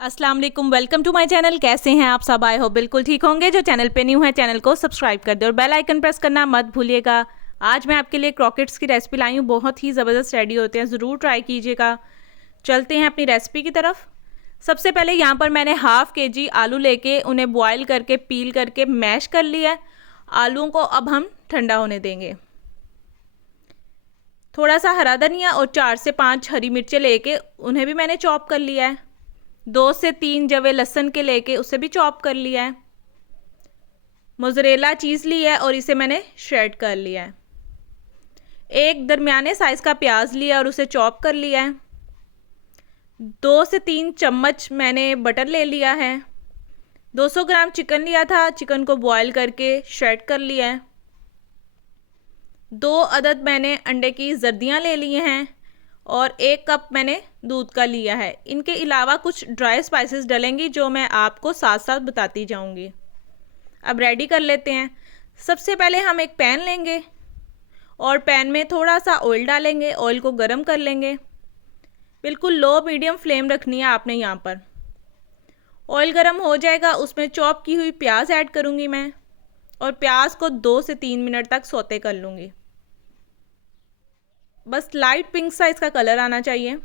अस्सलाम वालेकुम, welcome to my channel. कैसे हैं आप सब? आए हो बिल्कुल ठीक होंगे। जो चैनल पे न्यू है चैनल को सब्सक्राइब कर दे और बेल आइकन प्रेस करना मत भूलिएगा। आज मैं आपके लिए क्रॉकेट्स की रेसिपी लाई हूँ, बहुत ही ज़बरदस्त रेडी होते हैं, ज़रूर ट्राई कीजिएगा। चलते हैं अपनी रेसिपी की तरफ। सबसे पहले यहाँ पर मैंने हाफ़ kg आलू लेके उन्हें बॉयल करके पील करके मैश कर लिया है। आलूओं को अब हम ठंडा होने देंगे। थोड़ा सा हरा धनिया और 4 से 5 हरी मिर्चें लेके उन्हें भी मैंने चॉप कर लिया है। 2 से 3 जवे लहसुन के लेके उसे भी चॉप कर लिया है। मोज़रेला चीज़ ली है और इसे मैंने श्रेड कर लिया है। एक दरमियाने साइज़ का प्याज लिया और उसे चॉप कर लिया है। 2 से 3 चम्मच मैंने बटर ले लिया है। 200 ग्राम चिकन लिया था, चिकन को बॉयल करके श्रेड कर लिया है। 2 अदद मैंने अंडे की जर्दियाँ ले लिए हैं और 1 कप मैंने दूध का लिया है। इनके अलावा कुछ ड्राई स्पाइसेस डलेंगी जो मैं आपको साथ साथ बताती जाऊंगी। अब रेडी कर लेते हैं। सबसे पहले हम एक पैन लेंगे और पैन में थोड़ा सा ऑयल डालेंगे। ऑयल को गरम कर लेंगे। बिल्कुल लो मीडियम फ्लेम रखनी है आपने यहाँ पर। ऑयल गरम हो जाएगा, उसमें चॉप की हुई प्याज ऐड करूँगी मैं और प्याज को 2 से 3 मिनट तक सौते कर लूँगी। बस लाइट पिंक सा इसका कलर आना चाहिए।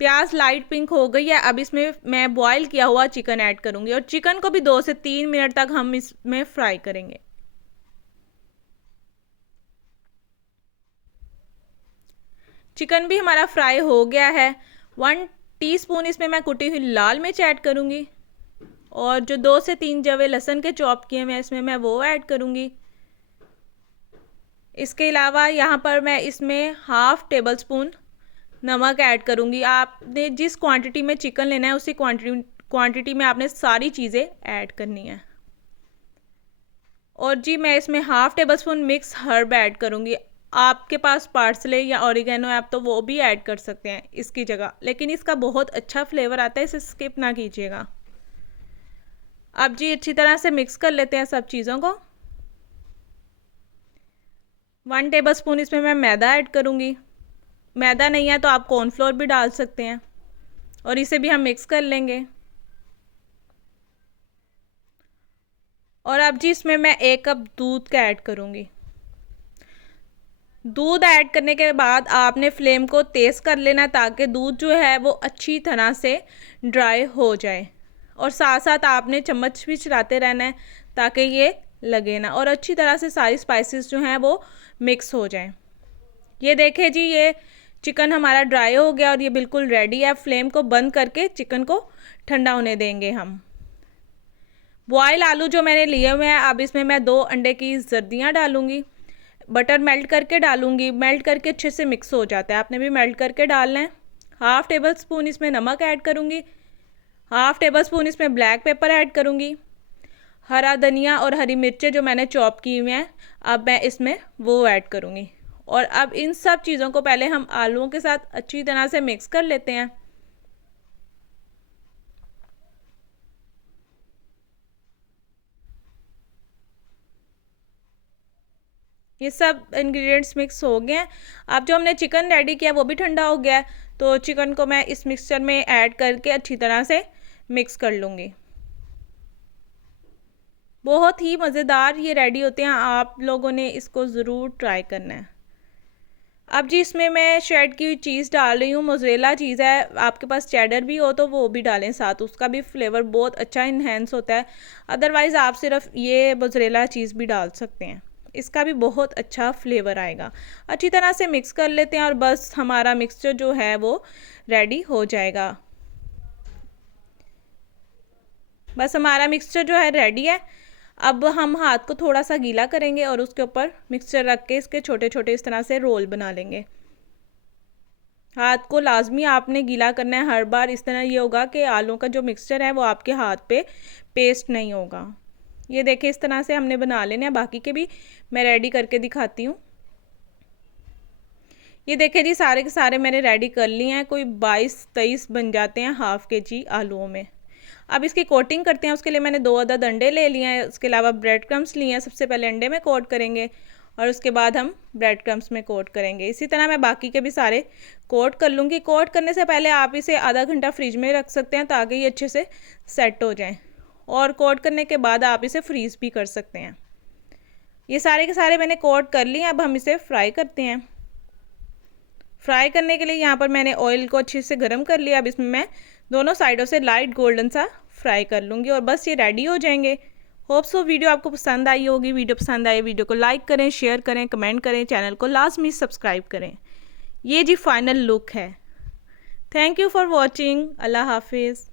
प्याज लाइट पिंक हो गई है। अब इसमें मैं बॉईल किया हुआ चिकन ऐड करूंगी और चिकन को भी 2 से 3 मिनट तक हम इसमें फ्राई करेंगे। चिकन भी हमारा फ्राई हो गया है। 1 टीस्पून इसमें मैं कुटी हुई लाल मिर्च ऐड करूंगी और जो 2 से 3 जवे लहसुन के चॉप किए मैं इसमें मैं वो ऐड करूंगी। इसके अलावा यहाँ पर मैं इसमें हाफ़ टेबल स्पून नमक ऐड करूँगी। आपने जिस क्वांटिटी में चिकन लेना है उसी क्वांटिटी में आपने सारी चीज़ें ऐड करनी है। और जी मैं इसमें half table spoon mix herb add करूँगी। आपके पास पार्सले या ऑरिगेनो है आप तो वो भी ऐड कर सकते हैं इसकी जगह, लेकिन इसका बहुत अच्छा फ्लेवर आता है, इसे स्किप ना कीजिएगा। अब जी अच्छी तरह से मिक्स कर लेते हैं सब चीज़ों को। 1 टेबल स्पून इसमें मैं मैदा ऐड करूँगी। मैदा नहीं है तो आप कॉर्नफ्लोर भी डाल सकते हैं और इसे भी हम मिक्स कर लेंगे। और अब जी इसमें मैं 1 कप दूध का ऐड करूँगी। दूध ऐड करने के बाद आपने फ्लेम को तेज़ कर लेना ताकि दूध जो है वो अच्छी तरह से ड्राई हो जाए और साथ साथ आपने चम्मच भी चलाते रहना है ताकि ये लगे ना और अच्छी तरह से सारी स्पाइसेस जो हैं वो मिक्स हो जाएं। ये देखें जी, ये चिकन हमारा ड्राई हो गया और ये बिल्कुल रेडी है। फ्लेम को बंद करके चिकन को ठंडा होने देंगे हम। बॉयल आलू जो मैंने लिए हुए हैं, अब इसमें मैं 2 अंडे की जर्दियाँ डालूंगी। बटर मेल्ट करके डालूंगी, मेल्ट करके अच्छे से मिक्स हो जाता है, आपने भी मेल्ट करके डालना है। हाफ़ टेबल स्पून इसमें नमक ऐड करूँगी। हाफ़ टेबल स्पून इसमें ब्लैक पेपर ऐड करूँगी। हरा धनिया और हरी मिर्चें जो मैंने चॉप की हुई हैं अब मैं इसमें वो ऐड करूँगी। और अब इन सब चीज़ों को पहले हम आलूओं के साथ अच्छी तरह से मिक्स कर लेते हैं। ये सब इंग्रेडिएंट्स मिक्स हो गए हैं। अब जो हमने चिकन रेडी किया वो भी ठंडा हो गया है, तो चिकन को मैं इस मिक्सचर में ऐड करके अच्छी तरह से मिक्स कर लूँगी। बहुत ही मज़ेदार ये रेडी होते हैं, आप लोगों ने इसको ज़रूर ट्राई करना है। अब जी इसमें मैं श्रेड की हुई चीज़ डाल रही हूँ। मोज़रेला चीज़ है, आपके पास चेडर भी हो तो वो भी डालें साथ, उसका भी फ्लेवर बहुत अच्छा इन्हेंस होता है। अदरवाइज़ आप सिर्फ ये मोज़रेला चीज़ भी डाल सकते हैं, इसका भी बहुत अच्छा फ्लेवर आएगा। अच्छी तरह से मिक्स कर लेते हैं और बस हमारा मिक्सचर जो है वो रेडी हो जाएगा। बस हमारा मिक्सचर जो है रेडी है। अब हम हाथ को थोड़ा सा गीला करेंगे और उसके ऊपर मिक्सचर रख के इसके छोटे छोटे इस तरह से रोल बना लेंगे। हाथ को लाजमी आपने गीला करना है हर बार, इस तरह ये होगा कि आलू का जो मिक्सचर है वो आपके हाथ पे पेस्ट नहीं होगा। ये देखिए इस तरह से हमने बना लेने हैं। बाकी के भी मैं रेडी करके दिखाती हूँ। ये देखिए जी सारे के सारे मैंने रेडी कर लिए हैं, कोई 22-23 बन जाते हैं हाफ़ kg आलूओं में। अब इसकी कोटिंग करते हैं। उसके लिए मैंने 2 अदद अंडे ले लिए हैं, उसके अलावा ब्रेड क्रम्स लिए हैं। सबसे पहले अंडे में कोट करेंगे और उसके बाद हम ब्रेड क्रम्स में कोट करेंगे। इसी तरह मैं बाकी के भी सारे कोट कर लूँगी। कोट करने से पहले आप इसे आधा घंटा फ्रिज में रख सकते हैं ताकि ये अच्छे से सेट हो जाएं, और कोट करने के बाद आप इसे फ्रीज़ भी कर सकते हैं। ये सारे के सारे मैंने कोट कर लिए। अब हम इसे फ्राई करते हैं। फ्राई करने के लिए यहाँ पर मैंने ऑयल को अच्छे से गर्म कर लिया। अब इसमें मैं दोनों साइडों से लाइट गोल्डन सा फ्राई कर लूँगी और बस ये रेडी हो जाएंगे। होप सो वीडियो आपको पसंद आई होगी। वीडियो पसंद आए वीडियो को लाइक करें, शेयर करें, कमेंट करें, चैनल को लाजमी सब्सक्राइब करें। ये जी फाइनल लुक है। Thank you for watching. अल्लाह हाफिज़।